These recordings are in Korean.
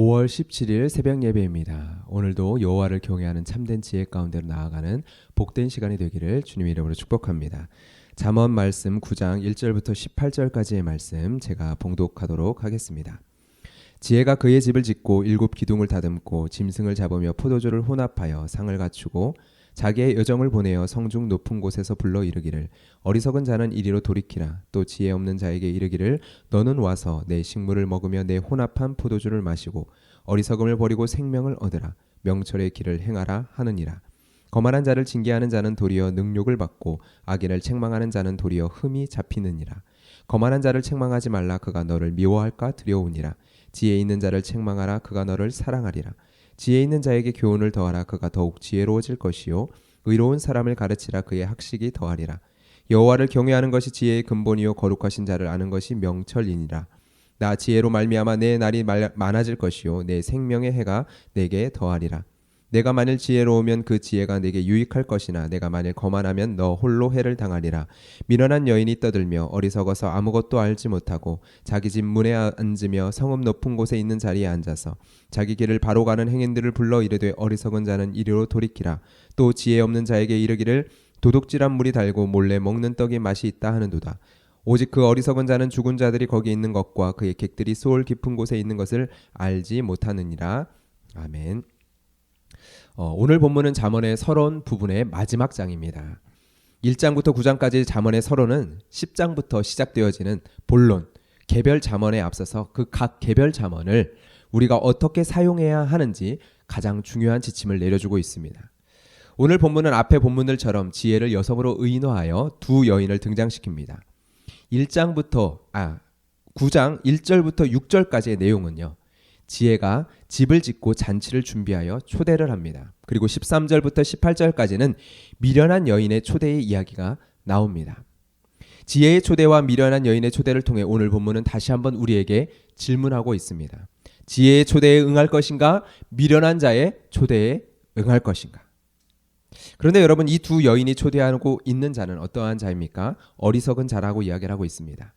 5월 17일 새벽 예배입니다. 오늘도 여호와를 경외하는 참된 지혜 가운데로 나아가는 복된 시간이 되기를 주님의 이름으로 축복합니다. 잠언 말씀 9장 1절부터 18절까지의 말씀 제가 봉독하도록 하겠습니다. 지혜가 그의 집을 짓고 7 기둥을 다듬고 짐승을 잡으며 포도주를 혼합하여 상을 갖추고 자기의 여정을 보내어 성중 높은 곳에서 불러 이르기를 어리석은 자는 이리로 돌이키라. 또 지혜 없는 자에게 이르기를 너는 와서 내 식물을 먹으며 내 혼합한 포도주를 마시고 어리석음을 버리고 생명을 얻으라. 명철의 길을 행하라 하느니라. 거만한 자를 징계하는 자는 도리어 능욕을 받고 악인을 책망하는 자는 도리어 흠이 잡히느니라. 거만한 자를 책망하지 말라. 그가 너를 미워할까 두려우니라. 지혜 있는 자를 책망하라. 그가 너를 사랑하리라. 지혜 있는 자에게 교훈을 더하라. 그가 더욱 지혜로워질 것이요 의로운 사람을 가르치라. 그의 학식이 더하리라. 여호와를 경외하는 것이 지혜의 근본이요 거룩하신 자를 아는 것이 명철이니라. 나 지혜로 말미암아 내 날이 많아질 것이요 내 생명의 해가 내게 더하리라. 내가 만일 지혜로우면 그 지혜가 내게 유익할 것이나 내가 만일 거만하면 너 홀로 해를 당하리라. 미련한 여인이 떠들며 어리석어서 아무것도 알지 못하고 자기 집 문에 앉으며 성읍 높은 곳에 있는 자리에 앉아서 자기 길을 바로 가는 행인들을 불러 이르되 어리석은 자는 이리로 돌이키라. 또 지혜 없는 자에게 이르기를 도둑질한 물이 달고 몰래 먹는 떡이 맛이 있다 하는도다. 오직 그 어리석은 자는 죽은 자들이 거기 있는 것과 그의 객들이 수월 깊은 곳에 있는 것을 알지 못하느니라. 아멘. 오늘 본문은 잠언의 서론 부분의 마지막 장입니다. 1장부터 9장까지 잠언의 서론은 10장부터 시작되어지는 본론, 개별 잠언에 앞서서 그 각 개별 잠언을 우리가 어떻게 사용해야 하는지 가장 중요한 지침을 내려주고 있습니다. 오늘 본문은 앞의 본문들처럼 지혜를 여성으로 의인화하여 두 여인을 등장시킵니다. 9장 1절부터 6절까지의 내용은요. 지혜가 집을 짓고 잔치를 준비하여 초대를 합니다. 그리고 13절부터 18절까지는 미련한 여인의 초대의 이야기가 나옵니다. 지혜의 초대와 미련한 여인의 초대를 통해 오늘 본문은 다시 한번 우리에게 질문하고 있습니다. 지혜의 초대에 응할 것인가? 미련한 자의 초대에 응할 것인가? 그런데 여러분, 이 두 여인이 초대하고 있는 자는 어떠한 자입니까? 어리석은 자라고 이야기를 하고 있습니다.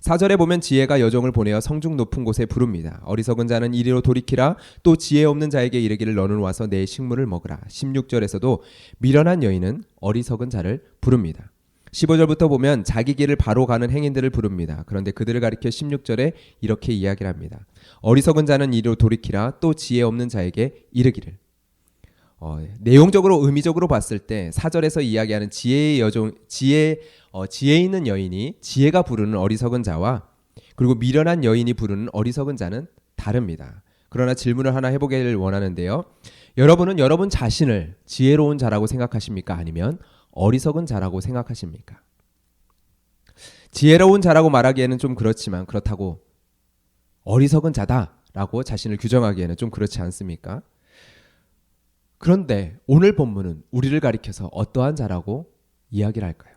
4절에 보면 지혜가 여종을 보내어 성중 높은 곳에 부릅니다. 어리석은 자는 이리로 돌이키라. 또 지혜 없는 자에게 이르기를 너는 와서 내 식물을 먹으라. 16절에서도 미련한 여인은 어리석은 자를 부릅니다. 15절부터 보면 자기 길을 바로 가는 행인들을 부릅니다. 그런데 그들을 가리켜 16절에 이렇게 이야기를 합니다. 어리석은 자는 이리로 돌이키라. 또 지혜 없는 자에게 이르기를. 내용적으로 의미적으로 봤을 때 4절에서 이야기하는 지혜 있는 여인이 지혜가 부르는 어리석은 자와 그리고 미련한 여인이 부르는 어리석은 자는 다릅니다. 그러나 질문을 하나 해보기를 원하는데요. 여러분은 여러분 자신을 지혜로운 자라고 생각하십니까? 아니면 어리석은 자라고 생각하십니까? 지혜로운 자라고 말하기에는 좀 그렇지만 그렇다고 어리석은 자다라고 자신을 규정하기에는 좀 그렇지 않습니까? 그런데 오늘 본문은 우리를 가리켜서 어떠한 자라고 이야기를 할까요?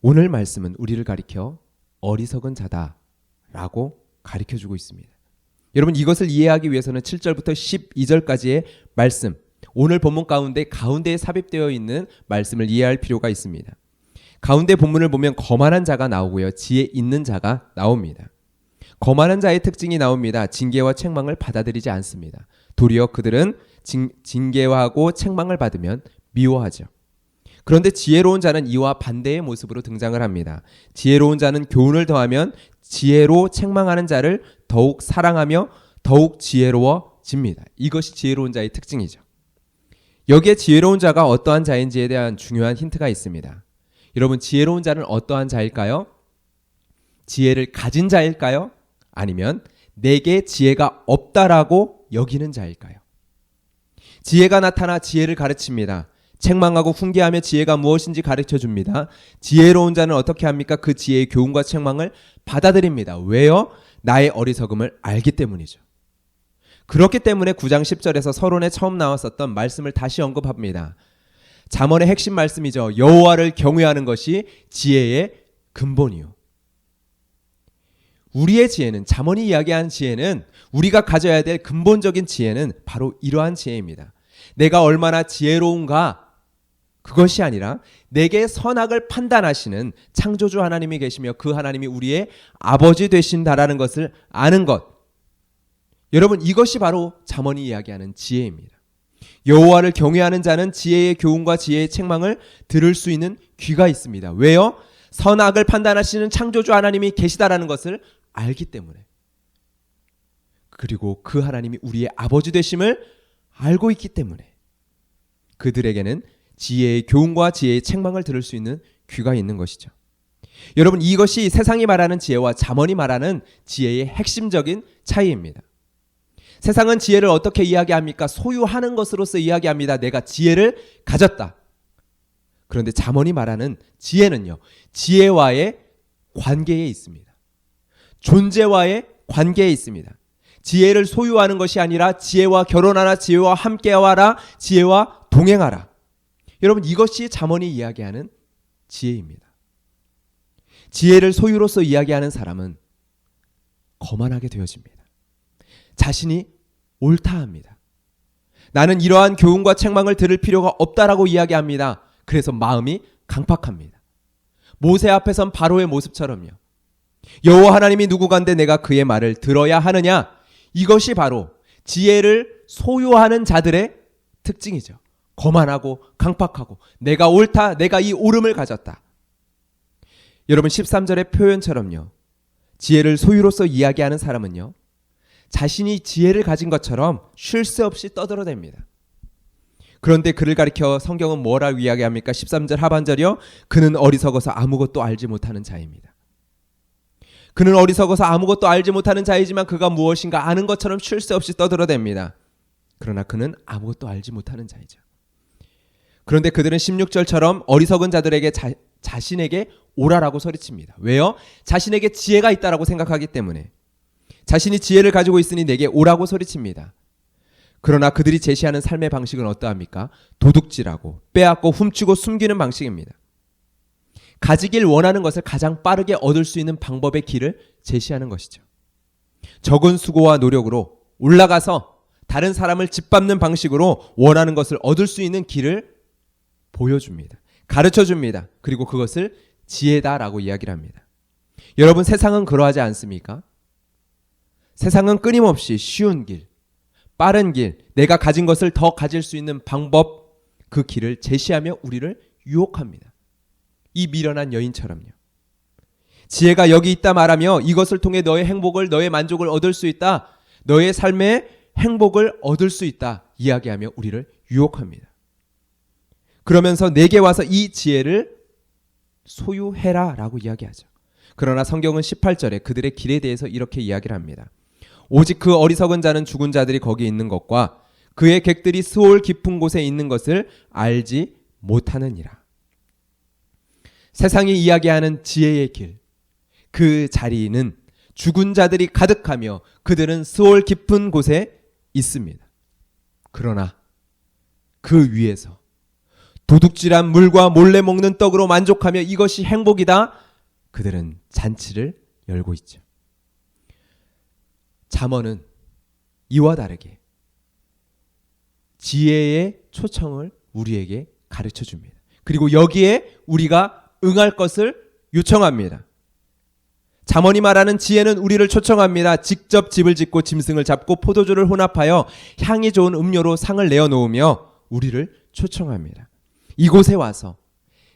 오늘 말씀은 우리를 가리켜 어리석은 자다라고 가리켜주고 있습니다. 여러분, 이것을 이해하기 위해서는 7절부터 12절까지의 말씀, 오늘 본문 가운데에 삽입되어 있는 말씀을 이해할 필요가 있습니다. 가운데 본문을 보면 거만한 자가 나오고요. 지혜 있는 자가 나옵니다. 거만한 자의 특징이 나옵니다. 징계와 책망을 받아들이지 않습니다. 도리어 그들은 징계하고 책망을 받으면 미워하죠. 그런데 지혜로운 자는 이와 반대의 모습으로 등장을 합니다. 지혜로운 자는 교훈을 더하면 지혜로 책망하는 자를 더욱 사랑하며 더욱 지혜로워집니다. 이것이 지혜로운 자의 특징이죠. 여기에 지혜로운 자가 어떠한 자인지에 대한 중요한 힌트가 있습니다. 여러분, 지혜로운 자는 어떠한 자일까요? 지혜를 가진 자일까요? 아니면 내게 지혜가 없다라고 여기는 자일까요? 지혜가 나타나 지혜를 가르칩니다. 책망하고 훈계하며 지혜가 무엇인지 가르쳐줍니다. 지혜로운 자는 어떻게 합니까? 그 지혜의 교훈과 책망을 받아들입니다. 왜요? 나의 어리석음을 알기 때문이죠. 그렇기 때문에 9장 10절에서 서론에 처음 나왔었던 말씀을 다시 언급합니다. 잠언의 핵심 말씀이죠. 여호와를 경외하는 것이 지혜의 근본이요. 우리의 지혜는, 잠언이 이야기하는 지혜는, 우리가 가져야 될 근본적인 지혜는 바로 이러한 지혜입니다. 내가 얼마나 지혜로운가, 그것이 아니라 내게 선악을 판단하시는 창조주 하나님이 계시며 그 하나님이 우리의 아버지 되신다라는 것을 아는 것. 여러분, 이것이 바로 잠언이 이야기하는 지혜입니다. 여호와를 경외하는 자는 지혜의 교훈과 지혜의 책망을 들을 수 있는 귀가 있습니다. 왜요? 선악을 판단하시는 창조주 하나님이 계시다라는 것을 알기 때문에. 그리고 그 하나님이 우리의 아버지 되심을 알고 있기 때문에 그들에게는 지혜의 교훈과 지혜의 책망을 들을 수 있는 귀가 있는 것이죠. 여러분, 이것이 세상이 말하는 지혜와 잠언이 말하는 지혜의 핵심적인 차이입니다. 세상은 지혜를 어떻게 이야기합니까? 소유하는 것으로서 이야기합니다. 내가 지혜를 가졌다. 그런데 잠언이 말하는 지혜는요, 지혜와의 관계에 있습니다. 존재와의 관계에 있습니다. 지혜를 소유하는 것이 아니라 지혜와 결혼하라, 지혜와 함께하라, 지혜와 동행하라. 여러분, 이것이 잠언이 이야기하는 지혜입니다. 지혜를 소유로서 이야기하는 사람은 거만하게 되어집니다. 자신이 옳다 합니다. 나는 이러한 교훈과 책망을 들을 필요가 없다라고 이야기합니다. 그래서 마음이 강팍합니다. 모세 앞에선 바로의 모습처럼요. 여호와 하나님이 누구간데 내가 그의 말을 들어야 하느냐? 이것이 바로 지혜를 소유하는 자들의 특징이죠. 거만하고 강팍하고 내가 옳다, 내가 이 옳음을 가졌다. 여러분, 13절의 표현처럼요, 지혜를 소유로서 이야기하는 사람은요, 자신이 지혜를 가진 것처럼 쉴 새 없이 떠들어댑니다. 그런데 그를 가리켜 성경은 뭐라고 이야기합니까? 13절 하반절이요, 그는 어리석어서 아무것도 알지 못하는 자입니다. 그는 어리석어서 아무것도 알지 못하는 자이지만 그가 무엇인가 아는 것처럼 쉴 새 없이 떠들어댑니다. 그러나 그는 아무것도 알지 못하는 자이죠. 그런데 그들은 16절처럼 어리석은 자들에게 자신에게 오라라고 소리칩니다. 왜요? 자신에게 지혜가 있다라고 생각하기 때문에. 자신이 지혜를 가지고 있으니 내게 오라고 소리칩니다. 그러나 그들이 제시하는 삶의 방식은 어떠합니까? 도둑질하고 빼앗고 훔치고 숨기는 방식입니다. 가지길 원하는 것을 가장 빠르게 얻을 수 있는 방법의 길을 제시하는 것이죠. 적은 수고와 노력으로 올라가서 다른 사람을 짓밟는 방식으로 원하는 것을 얻을 수 있는 길을 보여줍니다. 가르쳐줍니다. 그리고 그것을 지혜다라고 이야기를 합니다. 여러분, 세상은 그러하지 않습니까? 세상은 끊임없이 쉬운 길, 빠른 길, 내가 가진 것을 더 가질 수 있는 방법, 그 길을 제시하며 우리를 유혹합니다. 이 미련한 여인처럼요. 지혜가 여기 있다 말하며 이것을 통해 너의 행복을, 너의 만족을 얻을 수 있다, 너의 삶의 행복을 얻을 수 있다 이야기하며 우리를 유혹합니다. 그러면서 내게 와서 이 지혜를 소유해라 라고 이야기하죠. 그러나 성경은 18절에 그들의 길에 대해서 이렇게 이야기를 합니다. 오직 그 어리석은 자는 죽은 자들이 거기 있는 것과 그의 객들이 스올 깊은 곳에 있는 것을 알지 못하느니라. 세상이 이야기하는 지혜의 길, 그 자리는 죽은 자들이 가득하며 그들은 스올 깊은 곳에 있습니다. 그러나 그 위에서 도둑질한 물과 몰래 먹는 떡으로 만족하며 이것이 행복이다, 그들은 잔치를 열고 있죠. 잠언은 이와 다르게 지혜의 초청을 우리에게 가르쳐 줍니다. 그리고 여기에 우리가 응할 것을 요청합니다. 잠언이 말하는 지혜는 우리를 초청합니다. 직접 집을 짓고 짐승을 잡고 포도주를 혼합하여 향이 좋은 음료로 상을 내어 놓으며 우리를 초청합니다. 이곳에 와서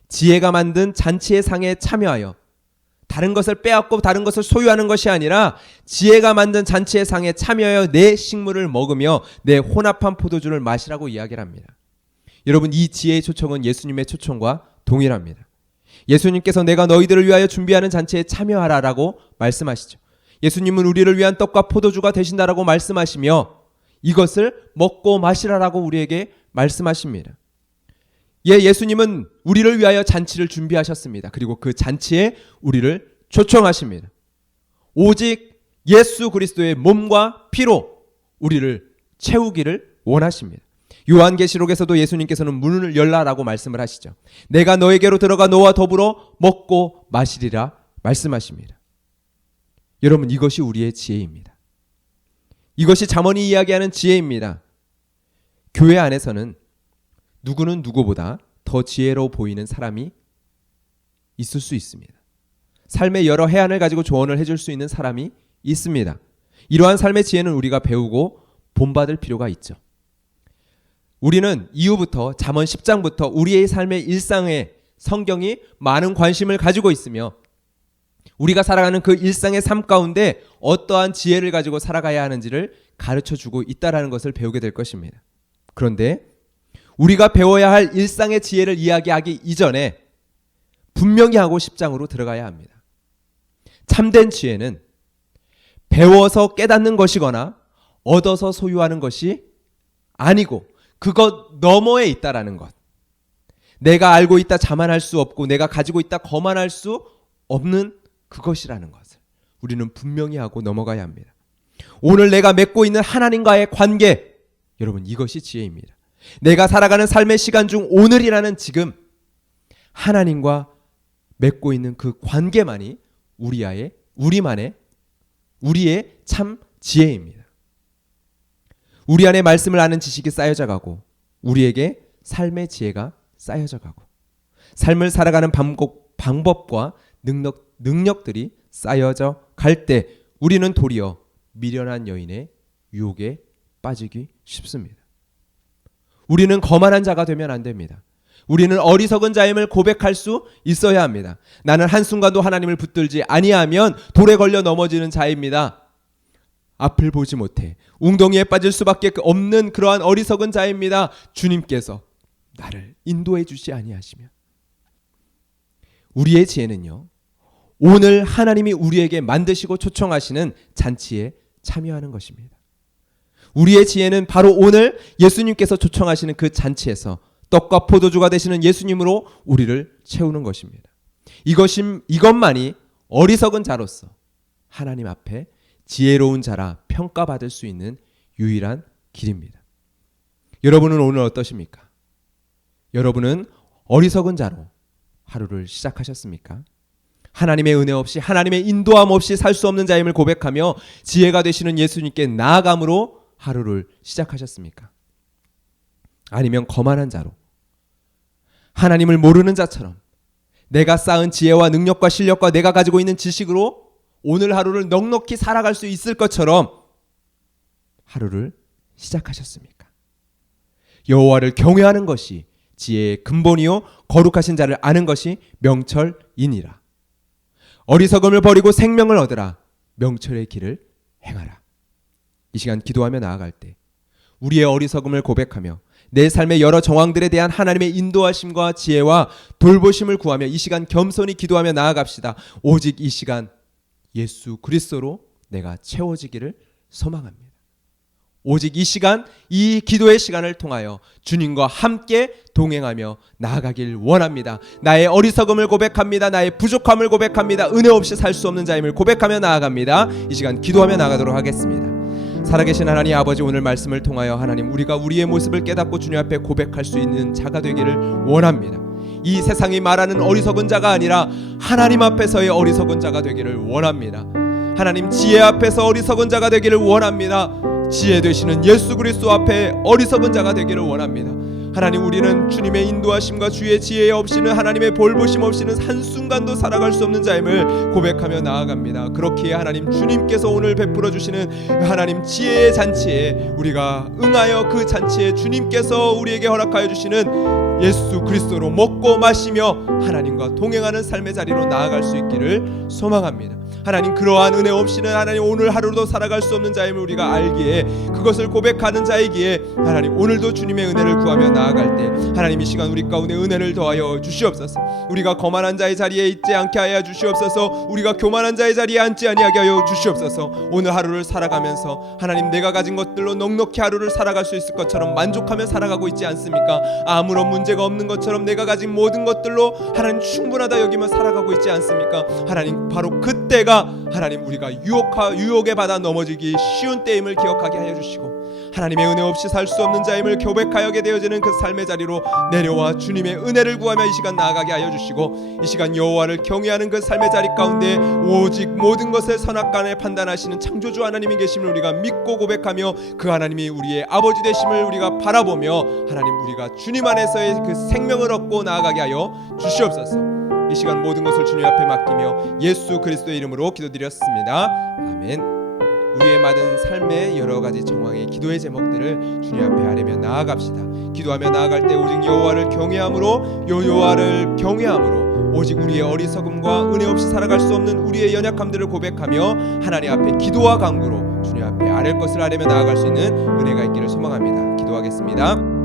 지혜가 만든 잔치의 상에 참여하여 다른 것을 빼앗고 다른 것을 소유하는 것이 아니라 지혜가 만든 잔치의 상에 참여하여 내 식물을 먹으며 내 혼합한 포도주를 마시라고 이야기를 합니다. 여러분, 이 지혜의 초청은 예수님의 초청과 동일합니다. 예수님께서 내가 너희들을 위하여 준비하는 잔치에 참여하라라고 말씀하시죠. 예수님은 우리를 위한 떡과 포도주가 되신다라고 말씀하시며 이것을 먹고 마시라라고 우리에게 말씀하십니다. 예수님은 우리를 위하여 잔치를 준비하셨습니다. 그리고 그 잔치에 우리를 초청하십니다. 오직 예수 그리스도의 몸과 피로 우리를 채우기를 원하십니다. 요한계시록에서도 예수님께서는 문을 열라라고 말씀을 하시죠. 내가 너에게로 들어가 너와 더불어 먹고 마시리라 말씀하십니다. 여러분, 이것이 우리의 지혜입니다. 이것이 잠언이 이야기하는 지혜입니다. 교회 안에서는 누구는 누구보다 더 지혜로워 보이는 사람이 있을 수 있습니다. 삶의 여러 해안을 가지고 조언을 해줄 수 있는 사람이 있습니다. 이러한 삶의 지혜는 우리가 배우고 본받을 필요가 있죠. 우리는 이후부터 잠언 10장부터 우리의 삶의 일상에 성경이 많은 관심을 가지고 있으며 우리가 살아가는 그 일상의 삶 가운데 어떠한 지혜를 가지고 살아가야 하는지를 가르쳐주고 있다는 것을 배우게 될 것입니다. 그런데 우리가 배워야 할 일상의 지혜를 이야기하기 이전에 분명히 하고 10장으로 들어가야 합니다. 참된 지혜는 배워서 깨닫는 것이거나 얻어서 소유하는 것이 아니고 그것 너머에 있다라는 것. 내가 알고 있다 자만할 수 없고 내가 가지고 있다 거만할 수 없는 그것이라는 것을 우리는 분명히 하고 넘어가야 합니다. 오늘 내가 맺고 있는 하나님과의 관계, 여러분 이것이 지혜입니다. 내가 살아가는 삶의 시간 중 오늘이라는 지금 하나님과 맺고 있는 그 관계만이 우리의 참 지혜입니다. 우리 안에 말씀을 아는 지식이 쌓여져 가고 우리에게 삶의 지혜가 쌓여져 가고 삶을 살아가는 방법과 능력들이 쌓여져 갈 때 우리는 도리어 미련한 여인의 유혹에 빠지기 쉽습니다. 우리는 거만한 자가 되면 안 됩니다. 우리는 어리석은 자임을 고백할 수 있어야 합니다. 나는 한순간도 하나님을 붙들지 아니하면 돌에 걸려 넘어지는 자입니다. 앞을 보지 못해 웅덩이에 빠질 수밖에 없는 그러한 어리석은 자입니다. 주님께서 나를 인도해 주시 아니하시면. 우리의 지혜는요, 오늘 하나님이 우리에게 만드시고 초청하시는 잔치에 참여하는 것입니다. 우리의 지혜는 바로 오늘 예수님께서 초청하시는 그 잔치에서 떡과 포도주가 되시는 예수님으로 우리를 채우는 것입니다. 이것만이 어리석은 자로서 하나님 앞에 지혜로운 자라 평가받을 수 있는 유일한 길입니다. 여러분은 오늘 어떠십니까? 여러분은 어리석은 자로 하루를 시작하셨습니까? 하나님의 은혜 없이 하나님의 인도함 없이 살 수 없는 자임을 고백하며 지혜가 되시는 예수님께 나아감으로 하루를 시작하셨습니까? 아니면 거만한 자로 하나님을 모르는 자처럼 내가 쌓은 지혜와 능력과 실력과 내가 가지고 있는 지식으로 오늘 하루를 넉넉히 살아갈 수 있을 것처럼 하루를 시작하셨습니까? 여호와를 경외하는 것이 지혜의 근본이요 거룩하신 자를 아는 것이 명철이니라. 어리석음을 버리고 생명을 얻으라. 명철의 길을 행하라. 이 시간 기도하며 나아갈 때 우리의 어리석음을 고백하며 내 삶의 여러 정황들에 대한 하나님의 인도하심과 지혜와 돌보심을 구하며 이 시간 겸손히 기도하며 나아갑시다. 오직 이 시간 예수 그리스도로 내가 채워지기를 소망합니다. 오직 이 시간, 이 기도의 시간을 통하여 주님과 함께 동행하며 나아가길 원합니다. 나의 어리석음을 고백합니다. 나의 부족함을 고백합니다. 은혜 없이 살 수 없는 자임을 고백하며 나아갑니다. 이 시간 기도하며 나아가도록 하겠습니다. 살아계신 하나님 아버지, 오늘 말씀을 통하여 하나님 우리가 우리의 모습을 깨닫고 주님 앞에 고백할 수 있는 자가 되기를 원합니다. 이 세상이 말하는 어리석은 자가 아니라 하나님 앞에서의 어리석은 자가 되기를 원합니다. 하나님 지혜 앞에서 어리석은 자가 되기를 원합니다. 지혜 되시는 예수 그리스도 앞에 어리석은 자가 되기를 원합니다. 하나님, 우리는 주님의 인도하심과 주의 지혜 없이는 하나님의 볼보심 없이는 한순간도 살아갈 수 없는 자임을 고백하며 나아갑니다. 그렇기에 하나님 주님께서 오늘 베풀어 주시는 하나님 지혜의 잔치에 우리가 응하여 그 잔치에 주님께서 우리에게 허락하여 주시는 예수 그리스도로 먹고 마시며 하나님과 동행하는 삶의 자리로 나아갈 수 있기를 소망합니다. 하나님, 그러한 은혜 없이는 하나님 오늘 하루도 살아갈 수 없는 자임을 우리가 알기에, 그것을 고백하는 자이기에 하나님 오늘도 주님의 은혜를 구하며 나아갈 때 하나님 이 시간 우리 가운데 은혜를 더하여 주시옵소서. 우리가 거만한 자의 자리에 있지 않게 하여 주시옵소서. 우리가 교만한 자의 자리에 앉지 아니하게 하여 주시옵소서. 오늘 하루를 살아가면서 하나님 내가 가진 것들로 넉넉히 하루를 살아갈 수 있을 것처럼 만족하며 살아가고 있지 않습니까? 아무런 문제가 없는 것처럼 내가 가진 모든 것들로 하나님 충분하다 여기며 살아가고 있지 않습니까? 하나님, 바로 그때가 하나님 우리가 유혹에 받아 넘어지기 쉬운 때임을 기억하게 하여 주시고, 하나님의 은혜 없이 살 수 없는 자임을 고백하게 되어지는 그 삶의 자리로 내려와 주님의 은혜를 구하며 이 시간 나아가게 하여 주시고, 이 시간 여호와를 경외하는 그 삶의 자리 가운데 오직 모든 것을 선악간에 판단하시는 창조주 하나님이 계심을 우리가 믿고 고백하며, 그 하나님이 우리의 아버지 되심을 우리가 바라보며, 하나님 우리가 주님 안에서의 그 생명을 얻고 나아가게 하여 주시옵소서. 이 시간 모든 것을 주님 앞에 맡기며 예수 그리스도의 이름으로 기도드렸습니다. 아멘. 우리의 받은 삶의 여러 가지 정황의 기도의 제목들을 주님 앞에 아뢰며 나아갑시다. 기도하며 나아갈 때 오직 여호와를 경외함으로, 여호와를 경외함으로 오직 우리의 어리석음과 은혜 없이 살아갈 수 없는 우리의 연약함들을 고백하며 하나님 앞에 기도와 간구로 주님 앞에 아랠 것을 아뢰며 나아갈 수 있는 은혜가 있기를 소망합니다. 기도하겠습니다.